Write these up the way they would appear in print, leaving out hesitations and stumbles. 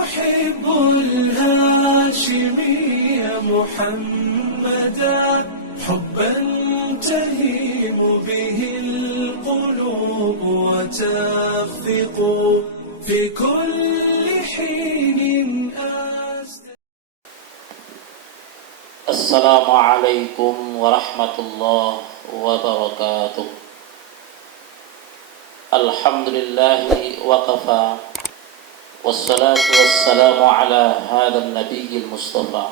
أحب الهاشمي محمدا حبا تهيم به القلوب وتخفق في كل حين السلام عليكم ورحمة الله وبركاته. الحمد لله وكفى والصلاة والسلام على هذا النبي المصطفى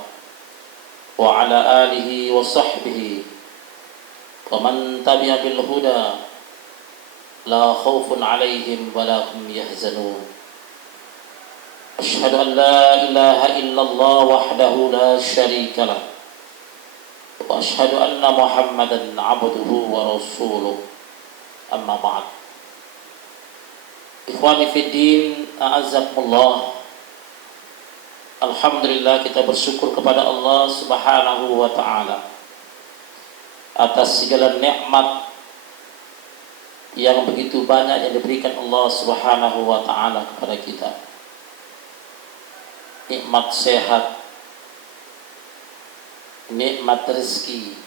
وعلى آله وصحبه ومن تبع بالهدى لا خوف عليهم ولا هم يحزنون. أشهد أن لا إله إلا الله وحده لا شريك له وأشهد أن محمدا عبده ورسوله. أما بعد. Ikhwani fiddin, a'azzakumullah. Alhamdulillah, kita bersyukur kepada Allah Subhanahu wa ta'ala atas segala nikmat yang begitu banyak yang diberikan Allah Subhanahu wa ta'ala kepada kita. Nikmat sehat, nikmat rezeki,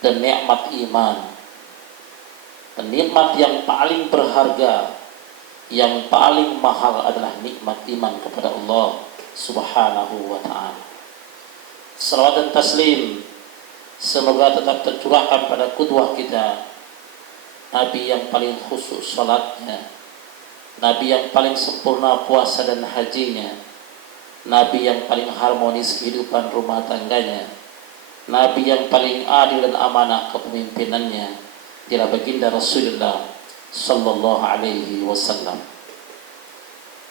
dan nikmat iman. Dan nikmat yang paling berharga, yang paling mahal adalah nikmat iman kepada Allah Subhanahu wa ta'ala. Salawat dan taslim semoga tetap tercurahkan pada qudwah kita, Nabi yang paling khusyuk salatnya, Nabi yang paling sempurna puasa dan hajinya, Nabi yang paling harmonis kehidupan rumah tangganya, Nabi yang paling adil dan amanah kepemimpinannya, ialah baginda Rasulullah sallallahu alaihi wasallam.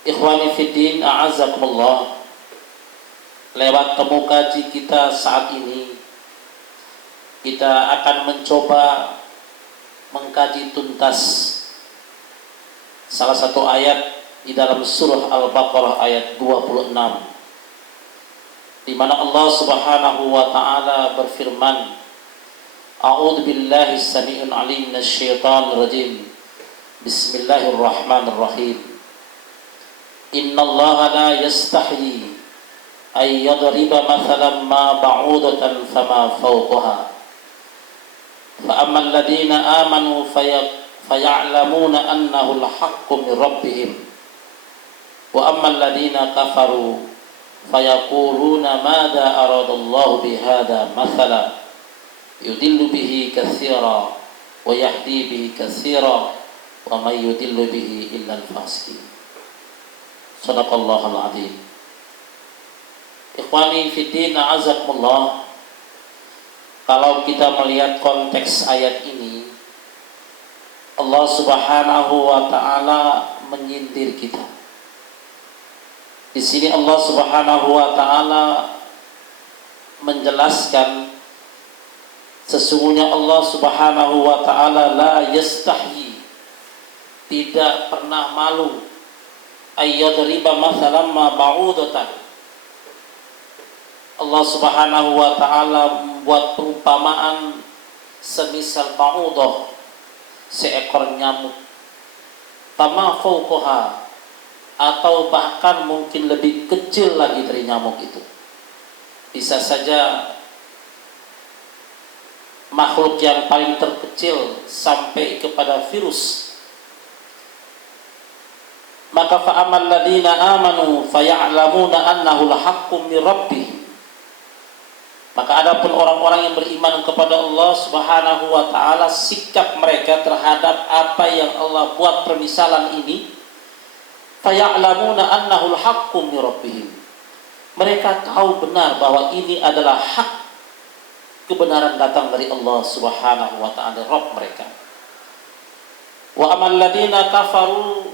Ikhwani fiddin, a'azzakumullah. Lewat temu kaji kita saat ini, kita akan mencoba mengkaji tuntas salah satu ayat di dalam surah Al-Baqarah ayat 26, di mana Allah Subhanahu wa ta'ala berfirman, A'udzu billahi as-sami'il 'alim minasyaitonir rajim. Bismillahirrahmanirrahim. Innallaha la yastahyi ay yadriba mathalan ma ba'udatan fama fawqaha. Fa ammal ladina amanu faya'lamuna annahu al-haqqu min rabbihim. Wa ammal ladina kafaru fayaquluna madza aradallahu bihadza mathala yudillu bihi katsira wa yahdi bihi katsira wa may yudillu bihi illa al-fasiqin. Shadaqallahul adzim. Ikhwani fiddin, a'azzakumullah. Kalau kita melihat konteks ayat ini, Allah Subhanahu wa ta'ala menyindir kita. Di sini Allah Subhanahu wa ta'ala menjelaskan sesungguhnya Allah Subhanahu wa ta'ala la yastahyi, tidak pernah malu, ayyadriba mathalan ma ba'udatan. Allah Subhanahu wa ta'ala membuat perumpamaan semisal ba'udah, seekor nyamuk, fama fawqaha, atau bahkan mungkin lebih kecil lagi dari nyamuk itu. Bisa saja makhluk yang paling terkecil sampai kepada virus. Maka fa'amal ladina amanu faya'lamuna annahu al-haqqu min rabbihim. Maka adapun orang-orang yang beriman kepada Allah Subhanahu wa ta'ala, sikap mereka terhadap apa yang Allah buat permisalan ini, faya'lamuna annahu al-haqqu min rabbihim. Mereka tahu benar bahwa ini adalah hak, kebenaran datang dari Allah Subhanahu wa ta'ala, Rabb mereka. Wa amal ladina kafaru,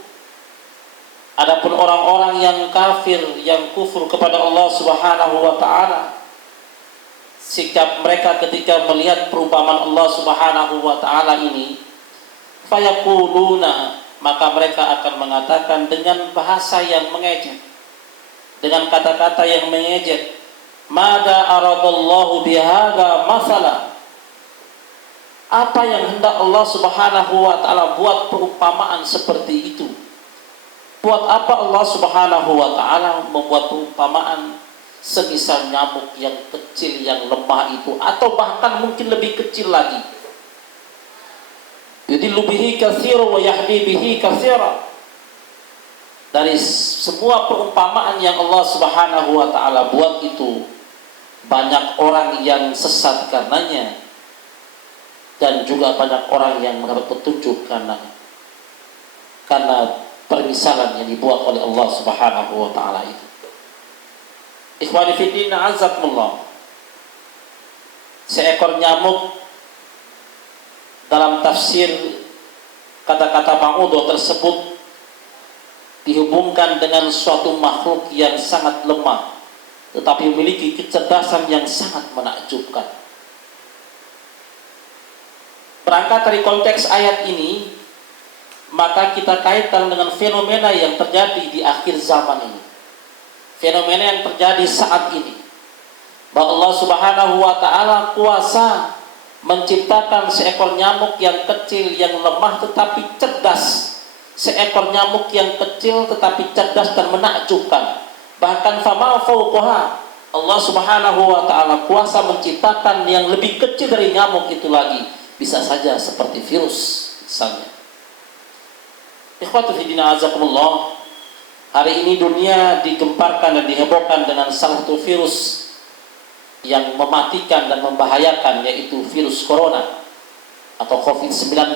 adapun orang-orang yang kafir, yang kufur kepada Allah Subhanahu wa ta'ala, sikap mereka ketika melihat perumpamaan Allah Subhanahu wa ta'ala ini, fayaquluna, maka mereka akan mengatakan dengan bahasa yang mengejek, dengan kata-kata yang mengejek, mada aradallahu bihadza mathala, apa yang hendak Allah Subhanahu wa ta'ala buat perumpamaan seperti itu. Buat apa Allah Subhanahu wa ta'ala membuat perumpamaan semisal nyamuk yang kecil, yang lemah itu, atau bahkan mungkin lebih kecil lagi. Yudillu bihi katsira wa yahdi bihi katsira. Dari semua perumpamaan yang Allah Subhanahu wa ta'ala buat itu, banyak orang yang sesat karenanya, dan juga banyak orang yang mendapat petunjuk karena permisalan yang dibuat oleh Allah Subhanahu wa ta'ala itu. Ikhwani fiddin, azakumullah. Seekor nyamuk, dalam tafsir kata-kata ba'udah tersebut dihubungkan dengan suatu makhluk yang sangat lemah tetapi memiliki kecerdasan yang sangat menakjubkan. Berangkat dari konteks ayat ini, maka kita kaitkan dengan fenomena yang terjadi di akhir zaman ini. Fenomena yang terjadi saat ini, bahwa Allah Subhanahu wa ta'ala kuasa menciptakan seekor nyamuk yang kecil, yang lemah tetapi cerdas. Seekor nyamuk yang kecil tetapi cerdas dan menakjubkan. Bahkan fama fauqaha, Allah Subhanahu wa ta'ala kuasa menciptakan yang lebih kecil dari nyamuk itu lagi. Bisa saja seperti virus misalnya. Ikhwatu fiddina azakumullah, hari ini dunia digemparkan dan dihebohkan dengan salah satu virus yang mematikan dan membahayakan, yaitu virus corona atau COVID-19,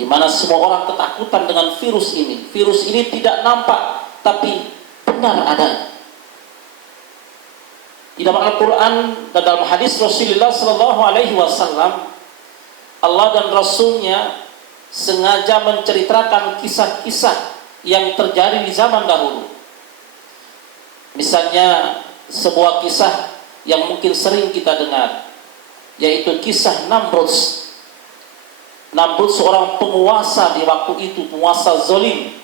di mana semua orang ketakutan dengan virus ini. Virus ini tidak nampak tapi benar adanya. Di dalam Al-Quran dan dalam hadis Rasulullah Sallallahu Alaihi Wasallam, Allah dan Rasulnya sengaja menceritakan kisah-kisah yang terjadi di zaman dahulu. Misalnya sebuah kisah yang mungkin sering kita dengar, yaitu kisah Namrud. Namrud seorang penguasa di waktu itu, penguasa zalim,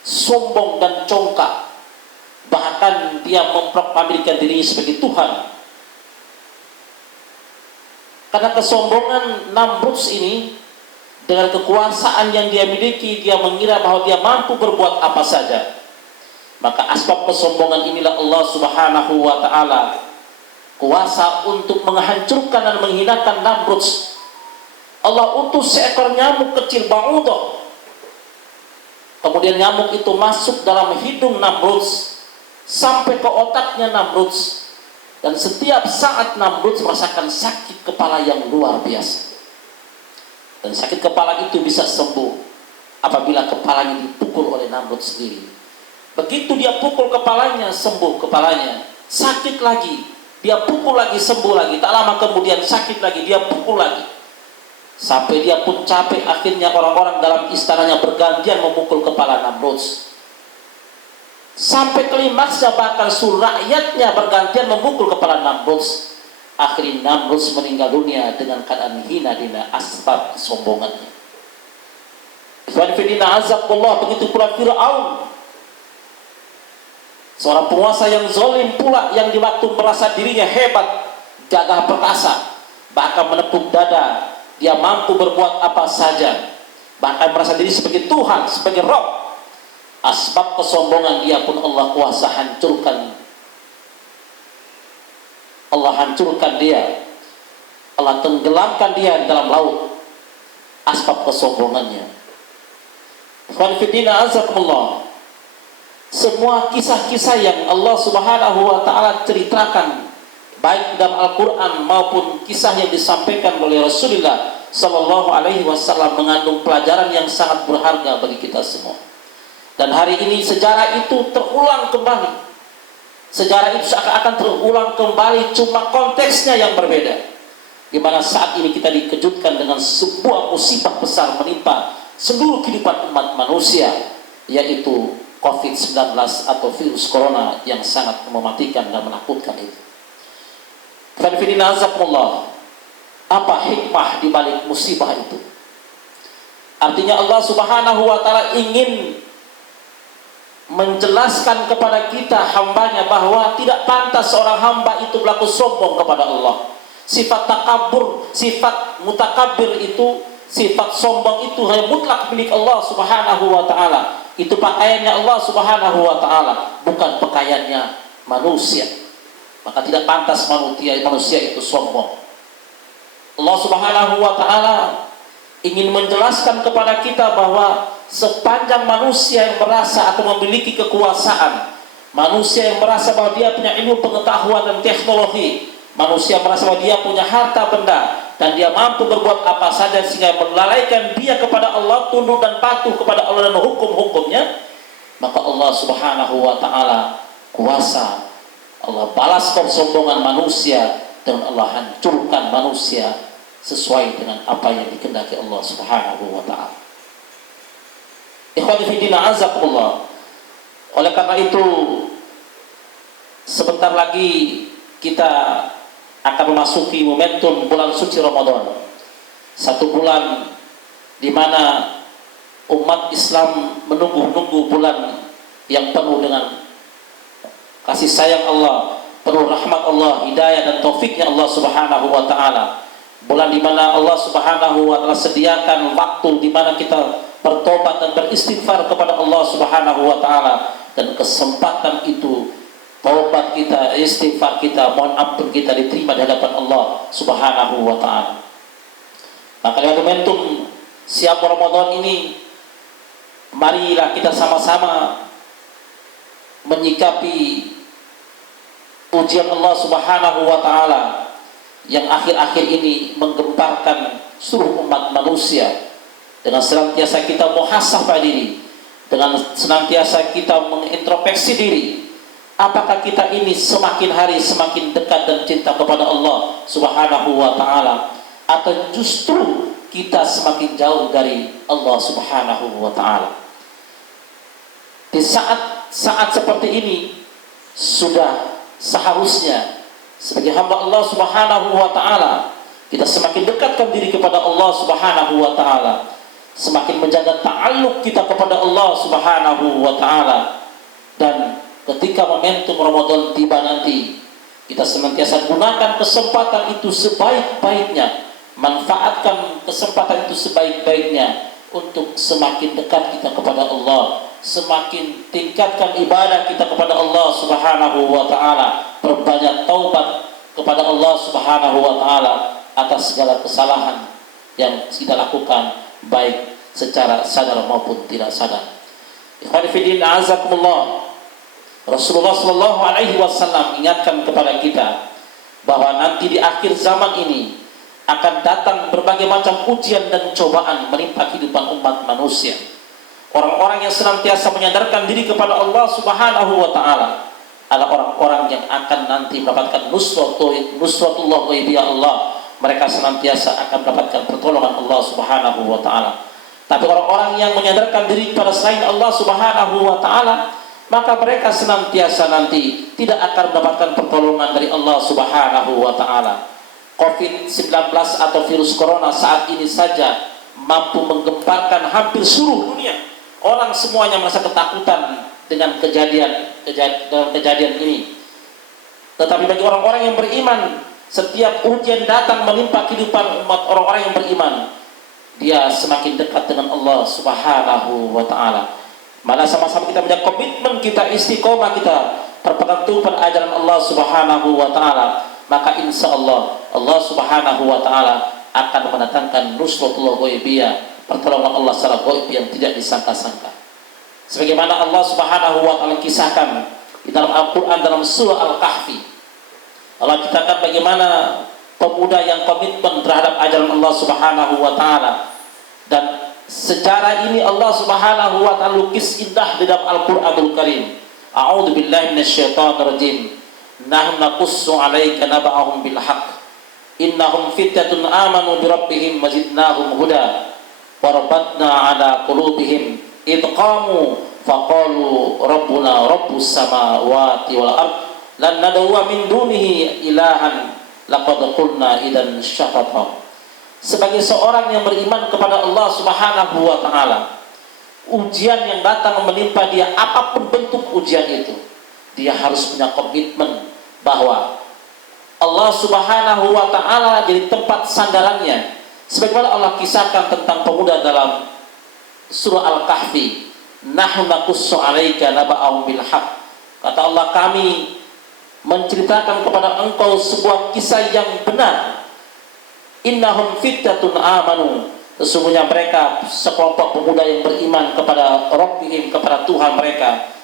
sombong dan congkak. Bahkan dia memproklamirkan dirinya sebagai Tuhan. Karena kesombongan Namrud ini, dengan kekuasaan yang dia miliki, dia mengira bahwa dia mampu berbuat apa saja. Maka asbab kesombongan inilah Allah Subhanahu wa ta'ala kuasa untuk menghancurkan dan menghinakan Namrud. Allah utus seekor nyamuk kecil ba'udah. Kemudian nyamuk itu masuk dalam hidung Namrud sampai ke otaknya Namrud, dan setiap saat Namrud merasakan sakit kepala yang luar biasa. Dan sakit kepala itu bisa sembuh apabila kepalanya dipukul oleh Namrud sendiri. Begitu dia pukul kepalanya, sembuh kepalanya. Sakit lagi, dia pukul lagi, sembuh lagi. Tak lama kemudian sakit lagi, dia pukul lagi. Sampai dia pun capek, akhirnya orang-orang dalam istananya bergantian memukul kepala Namrud. Sampai klimaksnya bahkan seluruh rakyatnya bergantian memukul kepala Namrud. Akhirnya Namrud meninggal dunia dengan keadaan hina dina asbab kesombongannya. Ikhwanifidina azakullah, begitu pula Fir'aun, seorang penguasa yang zalim pula, yang di waktu merasa dirinya hebat, gagah perkasa, bahkan menepuk dada, dia mampu berbuat apa saja, bahkan merasa diri sebagai Tuhan, sebagai Rabb. Asbab kesombongan dia pun Allah kuasa hancurkan. Allah hancurkan dia, Allah tenggelamkan dia di dalam laut. Asbab kesombongannya. Khawanifiddina azakumullah, semua kisah-kisah yang Allah Subhanahu wa ta'ala ceritakan, baik dalam Al-Quran maupun kisah yang disampaikan oleh Rasulullah Sallallahu Alaihi Wasallam, mengandung pelajaran yang sangat berharga bagi kita semua. Dan hari ini sejarah itu terulang kembali. Sejarah itu seakan-akan terulang kembali, cuma konteksnya yang berbeda. Di mana saat ini kita dikejutkan dengan sebuah musibah besar menimpa seluruh kehidupan umat manusia, yaitu COVID-19 atau virus corona yang sangat mematikan dan menakutkan itu. Apa hikmah di balik musibah itu? Artinya Allah Subhanahu wa ta'ala ingin menjelaskan kepada kita hambanya bahwa tidak pantas seorang hamba itu berlaku sombong kepada Allah. Sifat takabur, sifat mutakabir itu Sifat sombong itu hanya mutlak milik Allah Subhanahu wa ta'ala. Itu pakaiannya Allah Subhanahu wa ta'ala, bukan pakaiannya manusia. Maka tidak pantas manusia itu sombong. Allah Subhanahu wa ta'ala ingin menjelaskan kepada kita bahwa sepanjang manusia yang merasa atau memiliki kekuasaan, manusia yang merasa bahwa dia punya ilmu pengetahuan dan teknologi, manusia merasa bahwa dia punya harta benda dan dia mampu berbuat apa saja sehingga melalaikan dia kepada Allah, tunduk dan patuh kepada Allah dan hukum-hukumnya, maka Allah Subhanahu wa ta'ala kuasa. Allah balas kesombongan manusia dan Allah hancurkan manusia sesuai dengan apa yang dikehendaki Allah Subhanahu wa ta'ala. Ikhwani fi din azakumullah. Oleh karena itu, sebentar lagi kita akan memasuki momentum bulan suci Ramadan. Satu bulan di mana umat Islam menunggu-nunggu bulan yang penuh dengan kasih sayang Allah, penuh rahmat Allah, hidayah dan taufiknya Allah Subhanahu wa ta'ala. Bulan di mana Allah Subhanahu wa ta'ala sediakan waktu di mana kita bertobat dan beristighfar kepada Allah Subhanahu wa ta'ala, dan kesempatan itu taubat kita, istighfar kita, mohon ampun kita diterima di hadapan Allah Subhanahu wa ta'ala. Maka lewat momentum siap Ramadan ini, marilah kita sama-sama menyikapi ujian Allah Subhanahu wa ta'ala yang akhir-akhir ini menggemparkan seluruh umat manusia, dengan senantiasa kita muhasabah diri, dengan senantiasa kita mengintrospeksi diri. Apakah kita ini semakin hari semakin dekat dan cinta kepada Allah Subhanahu wa ta'ala, atau justru kita semakin jauh dari Allah Subhanahu wa ta'ala? Di saat seperti ini sudah seharusnya sebagai hamba Allah Subhanahu wa ta'ala kita semakin dekatkan diri kepada Allah Subhanahu wa ta'ala, semakin menjaga ta'alluq kita kepada Allah Subhanahu wa ta'ala. Dan ketika momentum Ramadan tiba nanti, kita senantiasa gunakan kesempatan itu sebaik-baiknya, manfaatkan kesempatan itu sebaik-baiknya untuk semakin dekat kita kepada Allah, semakin tingkatkan ibadah kita kepada Allah Subhanahu wa ta'ala, perbanyak taubat kepada Allah Subhanahu wa ta'ala atas segala kesalahan yang kita lakukan, baik secara sadar maupun tidak sadar. Ikhwani fi din azakumullah. Rasulullah sallallahu alaihi wasallam ingatkan kepada kita bahwa nanti di akhir zaman ini akan datang berbagai macam ujian dan cobaan menimpa kehidupan umat manusia. Orang-orang yang senantiasa menyandarkan diri kepada Allah Subhanahu wa ta'ala adalah orang-orang yang akan nanti mendapatkan nusratullah ghaibiyah Allah. Mereka senantiasa akan mendapatkan pertolongan Allah Subhanahu wa ta'ala. Tapi orang-orang yang menyandarkan diri kepada selain Allah Subhanahu wa ta'ala, maka mereka senantiasa nanti tidak akan mendapatkan pertolongan dari Allah Subhanahu wa ta'ala. COVID-19 atau virus corona saat ini saja mampu menggemparkan hampir seluruh dunia. Orang semuanya merasa ketakutan dengan kejadian ini. Tetapi bagi orang-orang yang beriman, setiap ujian datang menimpa kehidupan umat orang-orang yang beriman, dia semakin dekat dengan Allah Subhanahu wa ta'ala. Malah sama-sama kita punya komitmen, kita istiqomah, kita berpegang teguh pada ajaran Allah Subhanahu wa ta'ala, maka insya Allah Allah Subhanahu wa ta'ala akan mendatangkan nusratullah ghaibiyah, pertolongan Allah secara ghaib yang tidak disangka-sangka. Sebagaimana Allah Subhanahu wa ta'ala kisahkan di dalam Al-Quran dalam surah Al-Kahfi, Allah ceritakan bagaimana pemuda yang komitmen terhadap ajaran Allah Subhanahu wa ta'ala. Dan sejarah ini Allah Subhanahu wa ta'ala lukis indah di dalam Al-Quranul Karim. A'udzu billahi minasyaitonir rajim. Nahnu naqussu 'alaika naba'ahum bil haqq. Innahum fityatun amanu bi rabbihim wazidnahum huda. Wa rabatna 'ala qulubihim id qamu faqalu rabbuna rabbus samawati wal ard lan nad'u min dunihi ilahan laqad qulna idan syatata. Sebagai seorang yang beriman kepada Allah Subhanahu wa ta'ala, ujian yang datang menimpa dia, apapun bentuk ujian itu, dia harus punya komitmen bahwa Allah Subhanahu wa ta'ala jadi tempat sandarannya, Sebagaimana Allah kisahkan tentang pemuda dalam surah Al-Kahfi, nahnu naqussu 'alaika naba'ahum bil haqq. Kata Allah, kami menceritakan kepada engkau sebuah kisah yang benar. Innahum fitnatun amanu. Sesungguhnya mereka sekelompok pemuda yang beriman kepada Rabbihim, kepada Tuhan mereka.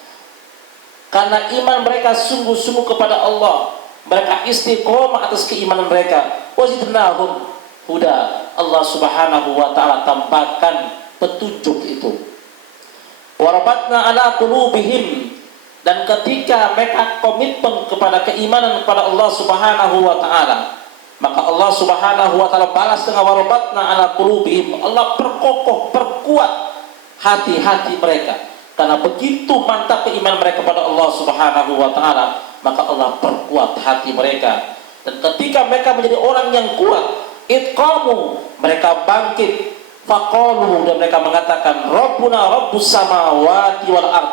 Karena iman mereka sungguh-sungguh kepada Allah, mereka istiqomah atas keimanan mereka. Wazidnahum huda. Allah Subhanahu wa taala tambahkan petunjuk itu. Warabatna ala qulubihim, dan ketika mereka komitmen kepada keimanan kepada Allah Subhanahu wa taala, maka Allah Subhanahu wa taala balas dengan warabatna ala qulubihim. Allah perkuat hati-hati mereka. Karena begitu mantap keimanan mereka kepada Allah Subhanahu wa taala, maka Allah perkuat hati mereka. Dan ketika mereka menjadi orang yang kuat, itqamu, mereka bangkit, faqalu, dan mereka mengatakan Rabbuna Rabbus samawati wal ard.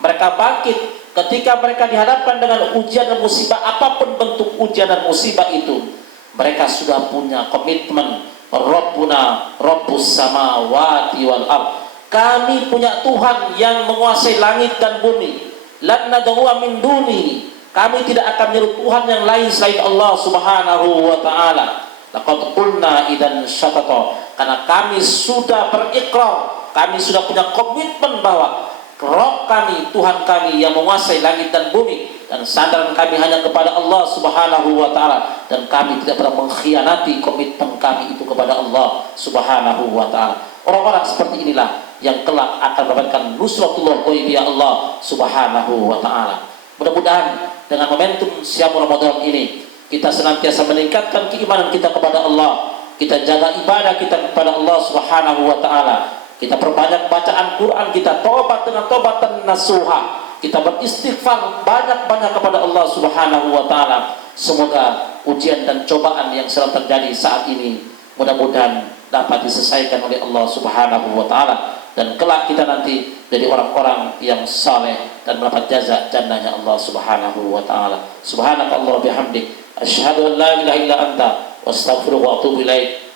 Mereka bangkit ketika mereka dihadapkan dengan ujian dan musibah, apapun bentuk ujian dan musibah itu, mereka sudah punya komitmen, Rabbuna Rabbus samawati wal ard. Kami punya Tuhan yang menguasai langit dan bumi. Lan nad'u min dunihi. Kami tidak akan menyeru Tuhan yang lain selain Allah Subhanahu wa taala. Laqad qulna idzan syatata. Karena kami sudah berikrar, kami sudah punya komitmen bahwa Rabb kami, Tuhan kami yang menguasai langit dan bumi, dan sandaran kami hanya kepada Allah Subhanahu wa taala, dan kami tidak pernah mengkhianati komitmen kami itu kepada Allah Subhanahu wa taala. Orang-orang seperti inilah yang kelak akan mendapatkan nusratullah ghaibiyah Allah Subhanahu wa taala. Mudah-mudahan dengan momentum siam Ramadan ini kita senantiasa meningkatkan keimanan kita kepada Allah. Kita jaga ibadah kita kepada Allah Subhanahu wa taala. Kita perbanyak bacaan Quran, kita tobat dengan tobatan nasuha. Kita beristighfar banyak-banyak kepada Allah Subhanahu wa taala. Semoga ujian dan cobaan yang sedang terjadi saat ini mudah-mudahan dapat diselesaikan oleh Allah Subhanahu wa taala, dan kelak kita nanti jadi orang-orang yang saleh dan mendapat jaza jannahnya Allah Subhanahu wa taala. Subhanakallah bihamdik, asyhadu an la ilaha illa anta, wastaghfiruka wa atubu ilaik.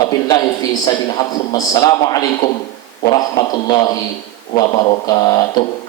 Wabillahi fi sabil haq. Assalamualaikum warahmatullahi wabarakatuh.